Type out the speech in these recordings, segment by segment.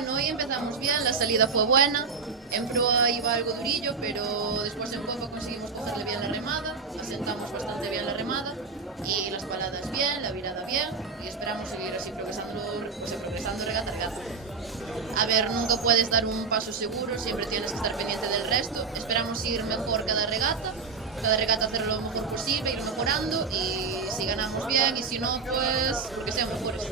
Bueno, hoy empezamos bien, la salida fue buena, en proa iba algo durillo, pero después en popa conseguimos cogerle bien la remada, asentamos bastante bien la remada y las paradas bien, la virada bien y esperamos seguir así progresando regata a regata. A ver, nunca puedes dar un paso seguro, siempre tienes que estar pendiente del resto. Esperamos ir mejor cada regata hacer lo mejor posible, ir mejorando y si ganamos bien y si no, pues porque sean mejores.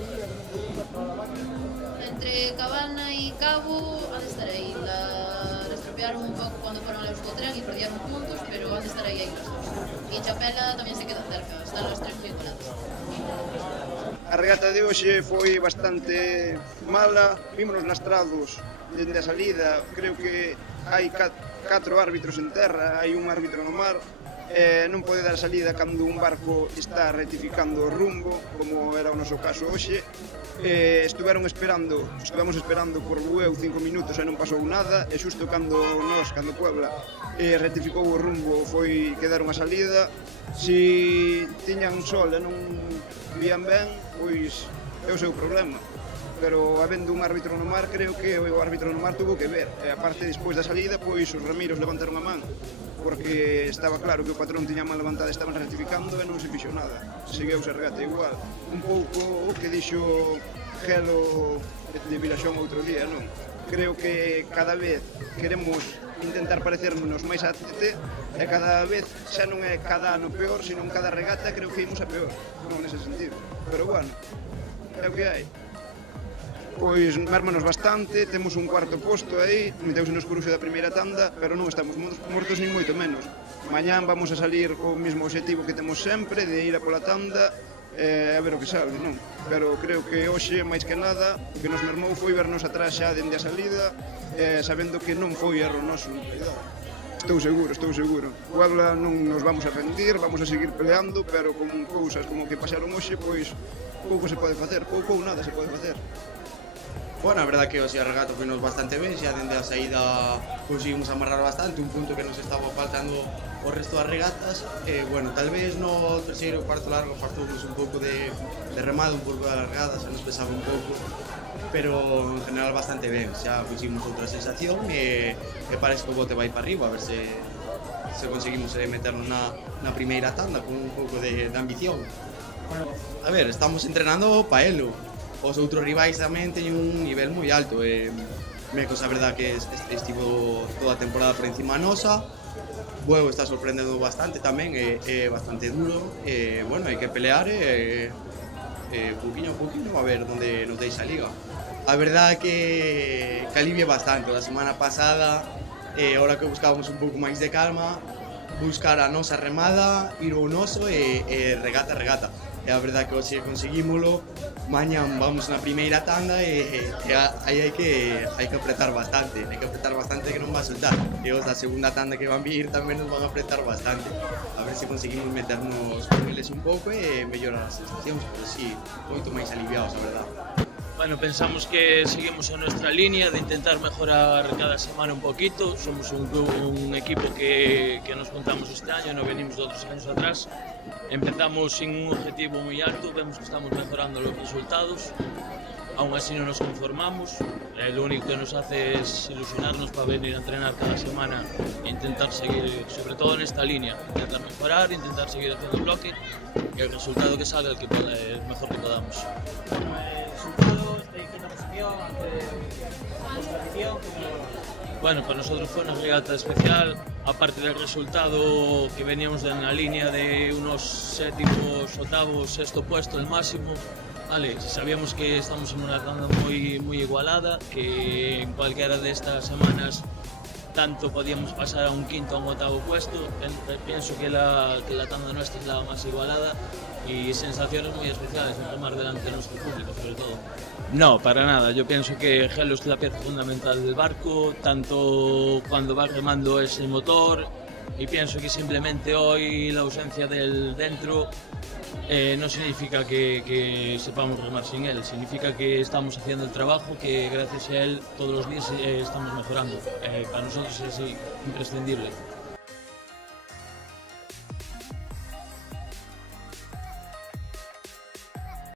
Entre Cabana y Cabo han de estar ahí. La estropearon un poco cuando fueron a Euskotren y perdieron puntos, pero han de estar ahí los dos. Y Chapela también se queda cerca, están los tres vinculados. A regata de hoxe foi bastante mala, vímonos lastrados dende a salida, creo que hai 4 árbitros en terra, hai un árbitro no mar, non pode dar salida cando un barco está rectificando o rumbo, como era o noso caso hoxe. Estivemos esperando por bueu 5 minutos e non pasou nada, e xusto cando Puebla rectificou o rumbo quedaron a salida. Si tiñan sol e non vían ben, pois é o seu problema, pero habendo un árbitro no mar, creo que o árbitro no mar tuvo que ver, e aparte despois da salida, pois os remiros levantaron a man porque estaba claro que o patrón tiña mal levantada, estaban rectificando e non se fixo nada, segueuse a regata igual, un pouco o que dixo Gelo de Vilaxón outro día, non? Creo que cada vez queremos intentar parecernos máis a TT e cada vez xa non é cada ano peor, sino cada regata creo que imos a peor, non nese sentido, pero bueno, é o que hai. Pois mérmanos bastante, temos un cuarto posto aí, meteuse nos cruxe da primeira tanda, pero non estamos mortos nin moito menos. Mañán vamos a salir co mesmo objetivo que temos sempre, de ir a pola tanda, a ver o que sale, non? Pero creo que hoxe, máis que nada, o que nos mermou foi vernos atrás xa dende a salida, sabendo que non foi erro noso. Estou seguro. Puebla non nos vamos a rendir, vamos a seguir peleando, pero con cousas como que pasaron hoxe, pois pouco se pode facer, pouco ou nada se pode facer. Bueno, a verdad que hoxe a regata foi nos bastante ben, xa dende a saída conseguimos amarrar bastante, un punto que nos estaba faltando o resto das regatas. Bueno, tal vez no terceiro ou cuarto largo faltounos un pouco de remado, un pouco de largada, xa nos pesaba un pouco, pero en general bastante ben, xa puximos outra sensación e parece que o bote vai para arriba, a ver se conseguimos meternos na primeira tanda con un pouco de ambición. A ver, estamos entrenando pa elo. Os outros rivais tamén teñen un nivel moi alto, Mecos a verdad que estivo toda a temporada por encima nosa, Bueu está sorprendendo bastante tamén, é bastante duro, bueno, hai que pelear pouquinho a pouquinho a ver onde nos deixa a liga. A verdad que alivia bastante, a semana pasada, ahora que buscábamos un pouco máis de calma, buscar a nosa remada, ir ao noso e regata. É a verdade que hoxe conseguímolo, mañan vamos na primeira tanda e aí hai que apretar bastante, que non va a soltar. E os da segunda tanda que van vir tamén nos van a apretar bastante. A ver se conseguimos meternos con eles un pouco e mellorar as sensacións, pero sí, moito máis aliviados, a verdade. Bueno, pensamos que seguimos en nuestra línea de intentar mejorar cada semana un poquito. Somos un equipo que nos juntamos este año, no venimos de otros años atrás. Empezamos sin un objetivo muy alto, vemos que estamos mejorando los resultados. Aún así no nos conformamos, lo único que nos hace es ilusionarnos para venir a entrenar cada semana e intentar seguir, sobre todo en esta línea, intentar mejorar, intentar seguir haciendo bloque y el resultado que salga el mejor que podamos. Bueno, para nosotros fue una regata especial, aparte del resultado que veníamos en la línea de unos séptimos, octavos, sexto puesto, el máximo. Vale, sabíamos que estamos en una tanda muy igualada, que en cualquiera de estas semanas tanto podíamos pasar a un quinto o un octavo puesto. Pienso que la tanda nuestra es la más igualada y sensaciones muy especiales en remar delante de nuestro público, sobre todo. No, para nada. Yo pienso que Gelo es la pieza fundamental del barco, tanto cuando va remando es el motor, y pienso que simplemente hoy la ausencia del dentro no significa que sepamos remar sin él, significa que estamos haciendo el trabajo, que gracias a él todos los días estamos mejorando. Para nosotros es imprescindible.